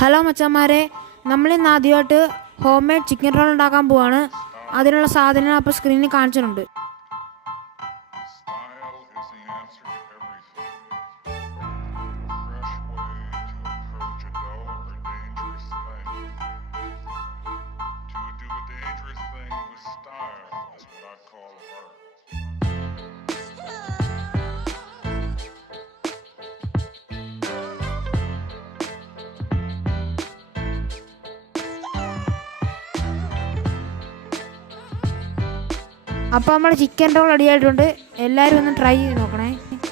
ഹലോ മച്ചന്മാരെ, നമ്മളിന്ന് ആദ്യമായിട്ട് ഹോം മെയ്ഡ് ചിക്കൻ റോൾ ഉണ്ടാക്കാൻ പോവാണ്. അതിനുള്ള സാധനങ്ങൾ അപ്പോൾ സ്ക്രീനിൽ കാണിച്ചിട്ടുണ്ട്. അപ്പോൾ നമ്മുടെ ചിക്കൻ റോൾ റെഡി ആയിട്ടുണ്ട്. എല്ലാവരും ഒന്ന് ട്രൈ ചെയ്ത് നോക്കണേ.